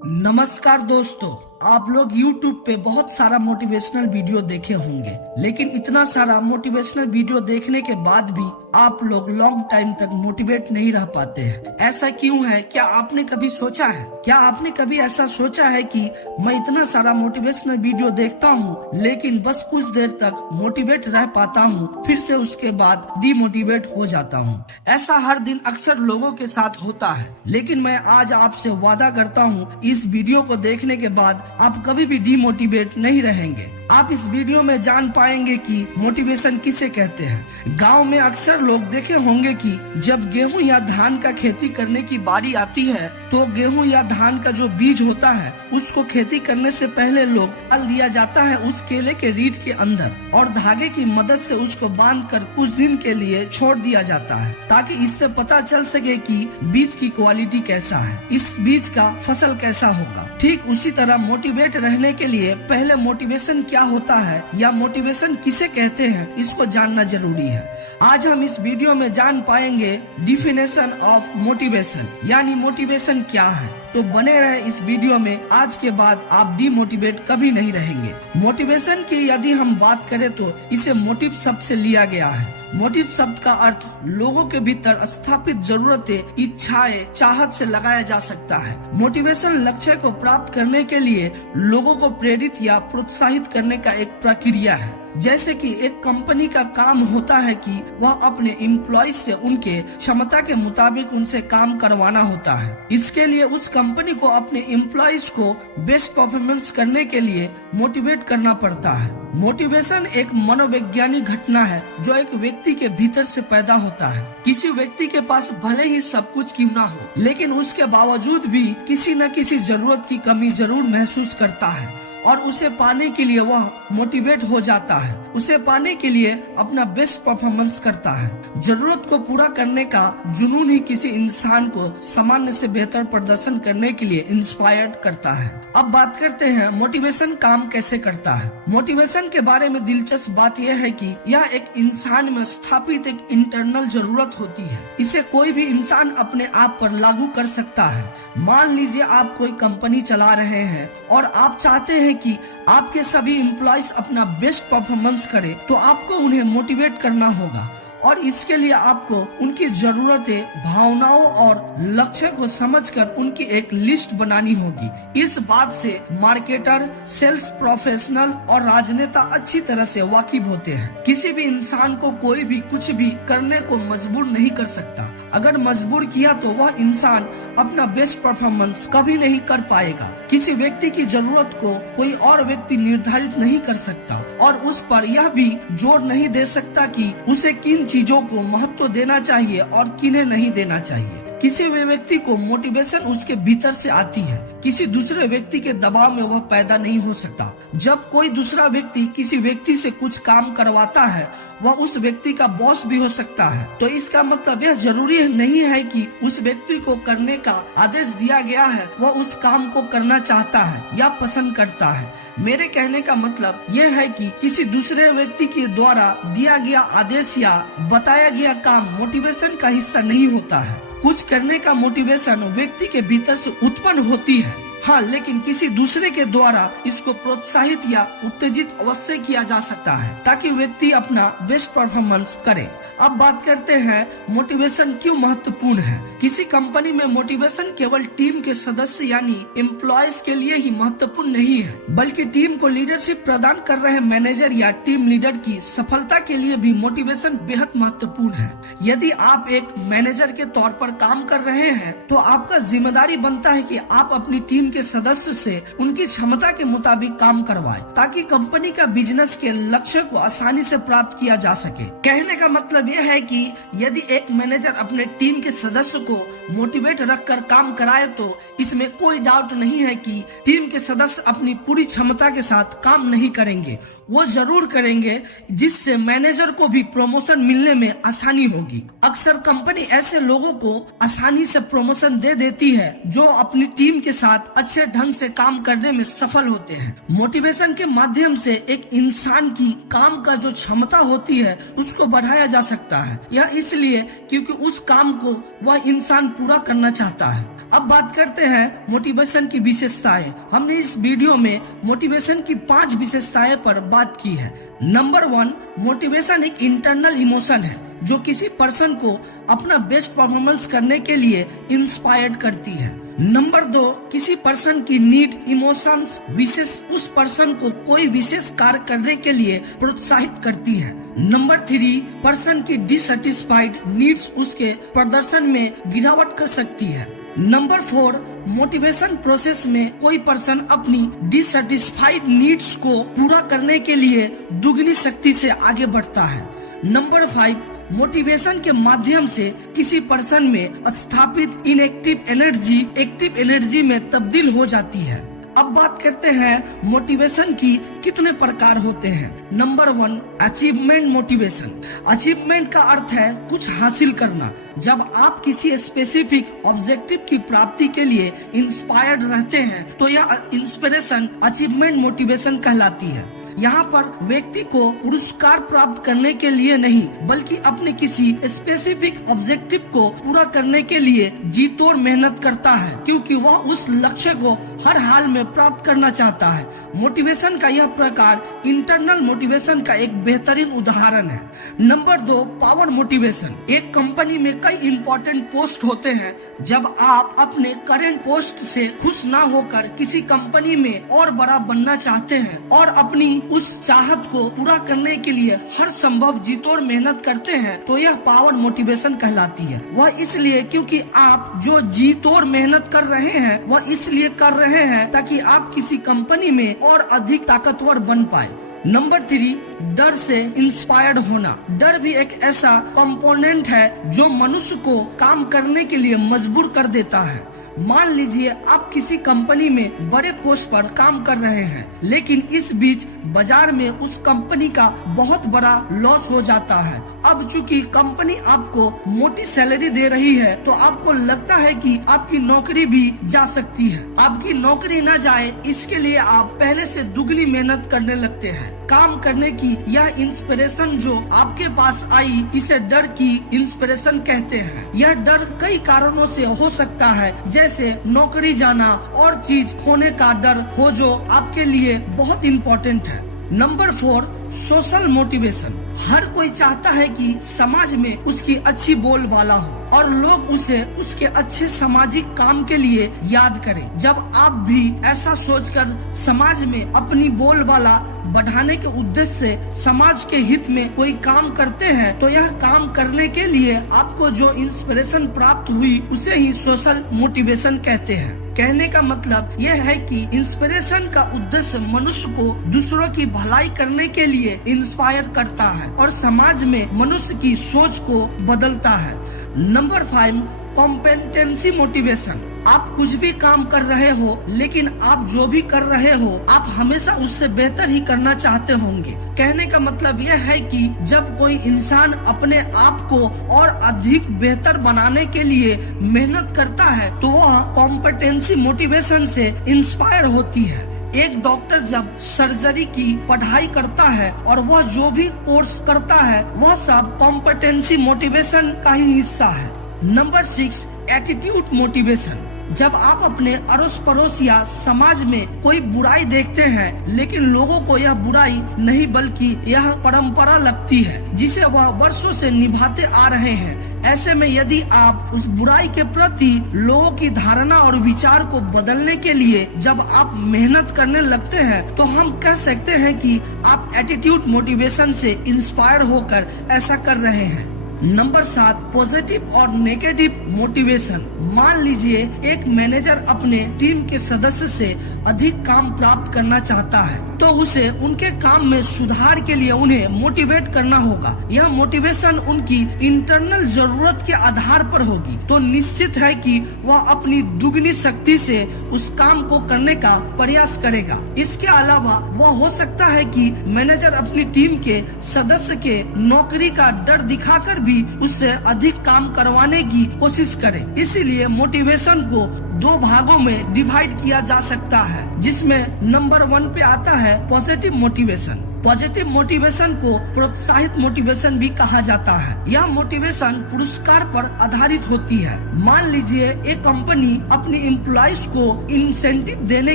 नमस्कार दोस्तों, आप लोग YouTube पे बहुत सारा मोटिवेशनल वीडियो देखे होंगे, लेकिन इतना सारा मोटिवेशनल वीडियो देखने के बाद भी आप लोग लॉन्ग टाइम तक मोटिवेट नहीं रह पाते हैं। ऐसा क्यों है? क्या आपने कभी सोचा है? क्या आपने कभी ऐसा सोचा है कि मैं इतना सारा मोटिवेशनल वीडियो देखता हूँ, लेकिन बस कुछ देर तक मोटिवेट रह पाता हूँ, फिर से उसके बाद डिमोटिवेट हो जाता हूँ। ऐसा हर दिन अक्सर लोगों के साथ होता है, लेकिन मैं आज आपसे वादा करता हूँ, इस वीडियो को देखने के बाद आप कभी भी डिमोटिवेट नहीं रहेंगे। आप इस वीडियो में जान पाएंगे कि मोटिवेशन किसे कहते हैं। गांव में अक्सर लोग देखे होंगे कि जब गेहूं या धान का खेती करने की बारी आती है, तो गेहूं या धान का जो बीज होता है, उसको खेती करने से पहले लोग डाल दिया जाता है उस केले के रीठ के अंदर, और धागे की मदद से उसको बांधकर कुछ दिन के लिए छोड़ दिया जाता है, ताकि इससे पता चल सके कि बीज की क्वालिटी कैसा है, इस बीज का फसल कैसा होगा। ठीक उसी तरह मोटिवेट रहने के लिए पहले मोटिवेशन क्या होता है या मोटिवेशन किसे कहते हैं, इसको जानना जरूरी है। आज हम इस वीडियो में जान पाएंगे डिफिनेशन ऑफ मोटिवेशन, यानी मोटिवेशन क्या है। तो बने रहे इस वीडियो में, आज के बाद आप डिमोटिवेट कभी नहीं रहेंगे। मोटिवेशन की यदि हम बात करें तो इसे मोटिव शब्द से लिया गया है। मोटिव शब्द का अर्थ लोगों के भीतर स्थापित जरूरतें, इच्छाएं, चाहत से लगाया जा सकता है। मोटिवेशन लक्ष्य को प्राप्त करने के लिए लोगों को प्रेरित या प्रोत्साहित करने का एक प्रक्रिया है। जैसे कि एक कंपनी का काम होता है कि वह अपने एम्प्लॉइज से उनके क्षमता के मुताबिक उनसे काम करवाना होता है। इसके लिए उस कंपनी को अपने एम्प्लॉइज को बेस्ट परफॉर्मेंस करने के लिए मोटिवेट करना पड़ता है। मोटिवेशन एक मनोवैज्ञानिक घटना है जो एक व्यक्ति के भीतर से पैदा होता है। किसी व्यक्ति के पास भले ही सब कुछ क्यों ना हो, लेकिन उसके बावजूद भी किसी न किसी जरूरत की कमी जरूर महसूस करता है, और उसे पाने के लिए वह मोटिवेट हो जाता है। उसे पाने के लिए अपना बेस्ट परफॉर्मेंस करता है। जरूरत को पूरा करने का जुनून ही किसी इंसान को सामान्य से बेहतर प्रदर्शन करने के लिए इंस्पायर करता है। अब बात करते हैं मोटिवेशन काम कैसे करता है। मोटिवेशन के बारे में दिलचस्प बात यह है कि यह एक इंसान में स्थापित एक इंटरनल जरूरत होती है। इसे कोई भी इंसान अपने आप पर लागू कर सकता है। मान लीजिए आप कोई कंपनी चला रहे हैं और आप चाहते हैं कि आपके सभी एम्प्लॉइज अपना बेस्ट परफॉर्मेंस करें, तो आपको उन्हें मोटिवेट करना होगा, और इसके लिए आपको उनकी जरूरतें, भावनाओं और लक्ष्य को समझकर उनकी एक लिस्ट बनानी होगी। इस बात से मार्केटर, सेल्स प्रोफेशनल और राजनेता अच्छी तरह से वाकिफ होते हैं। किसी भी इंसान को कोई भी कुछ भी करने को मजबूर नहीं कर सकता। अगर मजबूर किया तो वह इंसान अपना बेस्ट परफॉर्मेंस कभी नहीं कर पाएगा। किसी व्यक्ति की जरूरत को कोई और व्यक्ति निर्धारित नहीं कर सकता, और उस पर यह भी जोर नहीं दे सकता कि उसे किन चीजों को महत्व देना चाहिए और किन्हें नहीं देना चाहिए। किसी भी व्यक्ति को मोटिवेशन उसके भीतर से आती है। किसी दूसरे व्यक्ति के दबाव में वह पैदा नहीं हो सकता। जब कोई दूसरा व्यक्ति किसी व्यक्ति से कुछ काम करवाता है, वह उस व्यक्ति का बॉस भी हो सकता है। तो इसका मतलब यह जरूरी नहीं है कि उस व्यक्ति को करने का आदेश दिया गया है वह उस काम को करना चाहता है या पसंद करता है। मेरे कहने का मतलब यह है कि किसी दूसरे व्यक्ति के द्वारा दिया गया आदेश या बताया गया काम मोटिवेशन का हिस्सा नहीं होता है। कुछ करने का मोटिवेशन व्यक्ति के भीतर से उत्पन्न होती है, हाँ, लेकिन किसी दूसरे के द्वारा इसको प्रोत्साहित या उत्तेजित अवश्य किया जा सकता है, ताकि व्यक्ति अपना बेस्ट परफॉर्मेंस करे। अब बात करते हैं मोटिवेशन क्यों महत्वपूर्ण है। किसी कंपनी में मोटिवेशन केवल टीम के सदस्य यानी एम्प्लॉयज के लिए ही महत्वपूर्ण नहीं है, बल्कि टीम को लीडरशिप प्रदान कर रहे मैनेजर या टीम लीडर की सफलता के लिए भी मोटिवेशन बेहद महत्वपूर्ण है। यदि आप एक मैनेजर के तौर पर काम कर रहे हैं, तो आपका जिम्मेदारी बनता है कि आप अपनी टीम के सदस्य से उनकी क्षमता के मुताबिक काम करवाएं, ताकि कंपनी का बिजनेस के लक्ष्य को आसानी से प्राप्त किया जा सके। कहने का मतलब यह है कि यदि एक मैनेजर अपने टीम के सदस्य को मोटिवेट रखकर काम कराए, तो इसमें कोई डाउट नहीं है कि टीम के सदस्य अपनी पूरी क्षमता के साथ काम नहीं करेंगे। वो जरूर करेंगे, जिससे मैनेजर को भी प्रमोशन मिलने में आसानी होगी। अक्सर कंपनी ऐसे लोगों को आसानी से प्रमोशन दे देती है जो अपनी टीम के साथ अच्छे ढंग से काम करने में सफल होते हैं। मोटिवेशन के माध्यम से एक इंसान की काम का जो क्षमता होती है उसको बढ़ाया जा सकता है। यह इसलिए क्योंकि उस काम को वह इंसान पूरा करना चाहता है। अब बात करते हैं मोटिवेशन की विशेषताएं। हमने इस वीडियो में मोटिवेशन की 5 विशेषताएं पर बात की है। नंबर 1, मोटिवेशन एक इंटरनल इमोशन है जो किसी पर्सन को अपना बेस्ट परफॉर्मेंस करने के लिए इंस्पायर्ड करती है। नंबर 2, किसी पर्सन की नीड इमोशंस विशेष उस पर्सन को कोई विशेष कार्य करने के लिए प्रोत्साहित करती है। नंबर 3, पर्सन की डिससेटिस्फाइड नीड्स उसके प्रदर्शन में गिरावट कर सकती है। नंबर 4, मोटिवेशन प्रोसेस में कोई पर्सन अपनी डिससेटिस्फाइड नीड्स को पूरा करने के लिए दुगनी शक्ति से आगे बढ़ता है। नंबर 5, मोटिवेशन के माध्यम से किसी पर्सन में स्थापित इनएक्टिव एनर्जी एक्टिव एनर्जी में तब्दील हो जाती है। अब बात करते हैं मोटिवेशन की कितने प्रकार होते हैं। Number 1, achievement motivation. अचीवमेंट का अर्थ है कुछ हासिल करना। जब आप किसी स्पेसिफिक ऑब्जेक्टिव की प्राप्ति के लिए इंस्पायर्ड रहते हैं तो यह इंस्पिरेशन अचीवमेंट मोटिवेशन कहलाती है। यहाँ पर व्यक्ति को पुरस्कार प्राप्त करने के लिए नहीं बल्कि अपने किसी स्पेसिफिक ऑब्जेक्टिव को पूरा करने के लिए जी तोड़ मेहनत करता है, क्योंकि वह उस लक्ष्य को हर हाल में प्राप्त करना चाहता है। मोटिवेशन का यह प्रकार इंटरनल मोटिवेशन का एक बेहतरीन उदाहरण है। Number 2, power motivation. एक कंपनी में कई इंपॉर्टेंट पोस्ट होते हैं। जब आप अपने करेंट पोस्ट से खुश ना होकर किसी कंपनी में और बड़ा बनना चाहते हैं और अपनी उस चाहत को पूरा करने के लिए हर संभव जी तोड़ मेहनत करते हैं तो यह पावर मोटिवेशन कहलाती है। वह इसलिए क्योंकि आप जो जी तोड़ मेहनत कर रहे हैं वह इसलिए कर रहे हैं ताकि आप किसी कंपनी में और अधिक ताकतवर बन पाए। नंबर 3, डर से इंस्पायर्ड होना। डर भी एक ऐसा कंपोनेंट है जो मनुष्य को काम करने के लिए मजबूर कर देता है। मान लीजिए आप किसी कंपनी में बड़े पोस्ट पर काम कर रहे हैं, लेकिन इस बीच बाजार में उस कंपनी का बहुत बड़ा लॉस हो जाता है। अब चूंकि कंपनी आपको मोटी सैलरी दे रही है तो आपको लगता है कि आपकी नौकरी भी जा सकती है। आपकी नौकरी न जाए इसके लिए आप पहले से दुगनी मेहनत करने लगते हैं। काम करने की यह इंस्पिरेशन जो आपके पास आई इसे डर की इंस्पिरेशन कहते हैं। यह डर कई कारणों से हो सकता है, जैसे नौकरी जाना और चीज खोने का डर हो जो आपके लिए बहुत इम्पोर्टेंट है। Number 4, social motivation. हर कोई चाहता है कि समाज में उसकी अच्छी बोलबाला हो और लोग उसे उसके अच्छे सामाजिक काम के लिए याद करें। जब आप भी ऐसा सोचकर समाज में अपनी बोलबाला बढ़ाने के उद्देश्य से समाज के हित में कोई काम करते हैं तो यह काम करने के लिए आपको जो इंस्पिरेशन प्राप्त हुई उसे ही सोशल मोटिवेशन कहते हैं। कहने का मतलब यह है कि इंस्पिरेशन का उद्देश्य मनुष्य को दूसरों की भलाई करने के लिए इंस्पायर करता है और समाज में मनुष्य की सोच को बदलता है। Number 5, competency motivation. आप कुछ भी काम कर रहे हो लेकिन आप जो भी कर रहे हो आप हमेशा उससे बेहतर ही करना चाहते होंगे। कहने का मतलब यह है कि जब कोई इंसान अपने आप को और अधिक बेहतर बनाने के लिए मेहनत करता है तो वह कॉम्पिटेंसी मोटिवेशन से इंस्पायर होती है। एक डॉक्टर जब सर्जरी की पढ़ाई करता है और वह जो भी कोर्स करता है वह सब कॉम्पिटेंसी मोटिवेशन का ही हिस्सा है। Number 6, attitude motivation. जब आप अपने अड़ोस पड़ोस या समाज में कोई बुराई देखते हैं लेकिन लोगों को यह बुराई नहीं बल्कि यह परंपरा लगती है जिसे वह वर्षों से निभाते आ रहे हैं, ऐसे में यदि आप उस बुराई के प्रति लोगों की धारणा और विचार को बदलने के लिए जब आप मेहनत करने लगते हैं तो हम कह सकते हैं कि आप एटीट्यूड मोटिवेशन से इंस्पायर होकर ऐसा कर रहे हैं। नंबर 7, पॉजिटिव और नेगेटिव मोटिवेशन। मान लीजिए एक मैनेजर अपने टीम के सदस्य से अधिक काम प्राप्त करना चाहता है तो उसे उनके काम में सुधार के लिए उन्हें मोटिवेट करना होगा। यह मोटिवेशन उनकी इंटरनल जरूरत के आधार पर होगी तो निश्चित है कि वह अपनी दुगनी शक्ति से उस काम को करने का प्रयास करेगा। इसके अलावा वह हो सकता है कि मैनेजर अपनी टीम के सदस्य के नौकरी का डर दिखाकर भी भी उससे अधिक काम करवाने की कोशिश करे। इसीलिए मोटिवेशन को 2 भागों में डिवाइड किया जा सकता है, जिसमें नंबर 1 पे आता है पॉजिटिव मोटिवेशन। पॉजिटिव मोटिवेशन को प्रोत्साहित मोटिवेशन भी कहा जाता है। यह मोटिवेशन पुरस्कार पर आधारित होती है। मान लीजिए एक कंपनी अपनी एम्प्लॉइज को इंसेंटिव देने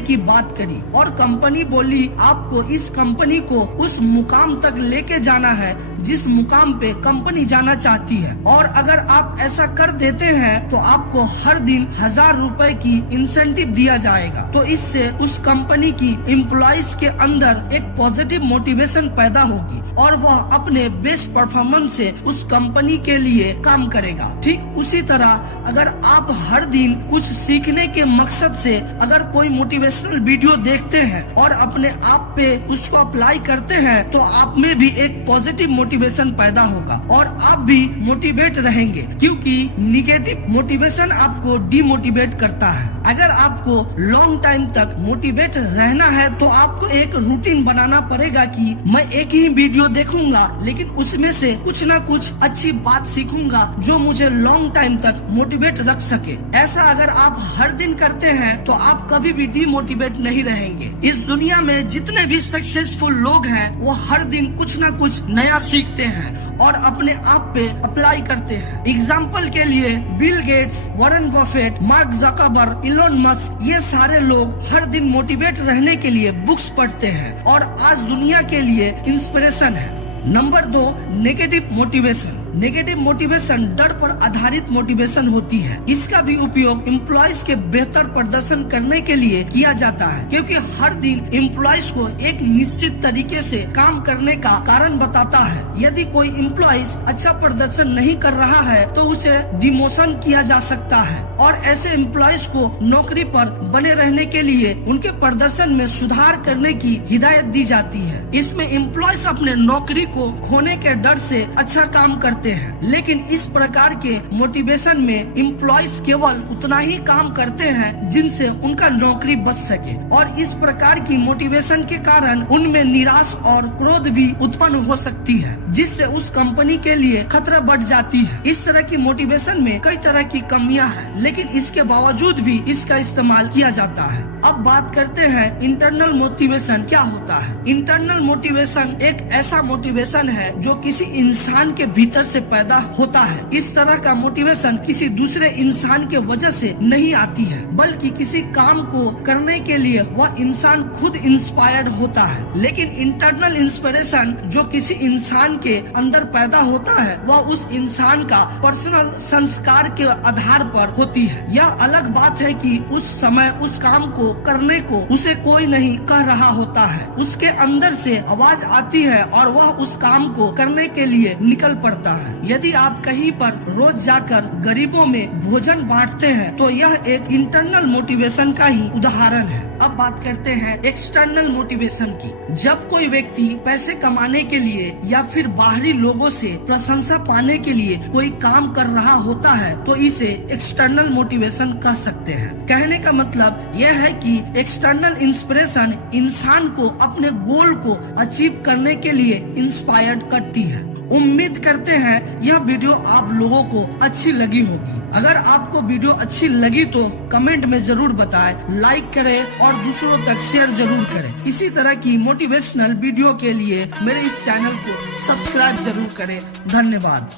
की बात करी और कंपनी बोली आपको इस कंपनी को उस मुकाम तक लेके जाना है जिस मुकाम पे कंपनी जाना चाहती है, और अगर आप ऐसा कर देते हैं तो आपको हर दिन 1000 रुपए की इंसेंटिव दिया जाएगा। तो इससे उस कंपनी की एम्प्लॉइज के अंदर एक पॉजिटिव मोटिवेशन पैदा होगी और वह अपने बेस्ट परफॉर्मेंस से उस कंपनी के लिए काम करेगा। ठीक उसी तरह अगर आप हर दिन कुछ सीखने के मकसद से अगर कोई मोटिवेशनल वीडियो देखते हैं और अपने आप पे उसको अप्लाई करते हैं तो आप में भी एक पॉजिटिव मोटिवेशन पैदा होगा और आप भी मोटिवेट रहेंगे, क्योंकि निगेटिव मोटिवेशन आपको डिमोटिवेट करता है। अगर आपको लॉन्ग टाइम तक मोटिवेट रहना है तो आपको एक रूटीन बनाना पड़ेगा कि मैं एक ही वीडियो देखूंगा लेकिन उसमें से कुछ ना कुछ अच्छी बात सीखूंगा जो मुझे लॉन्ग टाइम तक मोटिवेट रख सके। ऐसा अगर आप हर दिन करते हैं तो आप कभी भी डिमोटिवेट नहीं रहेंगे। इस दुनिया में जितने भी सक्सेसफुल लोग हैं वो हर दिन कुछ ना कुछ नया सीखते हैं और अपने आप पे अप्लाई करते हैं। एग्जाम्पल के लिए Bill Gates, Warren Buffett, mark Zuckerberg, Elon Musk, ये सारे लोग हर दिन मोटिवेट रहने के लिए बुक्स पढ़ते हैं और आज दुनिया के लिए इंस्पिरेशन है। Number 2, negative motivation. Negative motivation डर पर आधारित मोटिवेशन होती है। इसका भी उपयोग एम्प्लॉइज के बेहतर प्रदर्शन करने के लिए किया जाता है, क्योंकि हर दिन एम्प्लॉइज को एक निश्चित तरीके से काम करने का कारण बताता है। यदि कोई एम्प्लॉइज अच्छा प्रदर्शन नहीं कर रहा है तो उसे डिमोशन किया जा सकता है और ऐसे एम्प्लॉइज को नौकरी पर बने रहने के लिए उनके प्रदर्शन में सुधार करने की हिदायत दी जाती है। इसमें एम्प्लॉइज अपने नौकरी को खोने के डर से अच्छा काम करते हैं, लेकिन इस प्रकार के मोटिवेशन में एम्प्लॉइज केवल उतना ही काम करते हैं जिनसे उनका नौकरी बच सके, और इस प्रकार की मोटिवेशन के कारण उनमें निराश और क्रोध भी उत्पन्न हो सकती है, जिससे उस कंपनी के लिए खतरा बढ़ जाती है। इस तरह की मोटिवेशन में कई तरह की कमियां हैं, लेकिन इसके बावजूद भी इसका इस्तेमाल किया जाता है। अब बात करते हैं इंटरनल मोटिवेशन क्या होता है। इंटरनल मोटिवेशन एक ऐसा मोटिवेशन है जो किसी इंसान के भीतर से पैदा होता है। इस तरह का मोटिवेशन किसी दूसरे इंसान के वजह से नहीं आती है, बल्कि किसी काम को करने के लिए वह इंसान खुद इंस्पायर्ड होता है। लेकिन इंटरनल इंस्पिरेशन जो किसी इंसान के अंदर पैदा होता है वह उस इंसान का पर्सनल संस्कार के आधार पर होती है। यह अलग बात है कि उस समय उस काम को करने को उसे कोई नहीं कह रहा होता है, उसके अंदर से आवाज आती है और वह उस काम को करने के लिए निकल पड़ता है। यदि आप कहीं पर रोज जाकर गरीबों में भोजन बांटते हैं तो यह एक इंटरनल मोटिवेशन का ही उदाहरण है। अब बात करते हैं एक्सटर्नल मोटिवेशन की। जब कोई व्यक्ति पैसे कमाने के लिए या फिर बाहरी लोगों से प्रशंसा पाने के लिए कोई काम कर रहा होता है तो इसे एक्सटर्नल मोटिवेशन कह सकते हैं। कहने का मतलब यह है कि एक्सटर्नल इंस्पिरेशन इंसान को अपने गोल को अचीव करने के लिए इंस्पायर्ड करती है। उम्मीद करते हैं यह वीडियो आप लोगों को अच्छी लगी होगी। अगर आपको वीडियो अच्छी लगी तो कमेंट में जरूर बताएं, लाइक करें और दूसरों तक शेयर जरूर करें। इसी तरह की मोटिवेशनल वीडियो के लिए मेरे इस चैनल को सब्सक्राइब जरूर करें। धन्यवाद।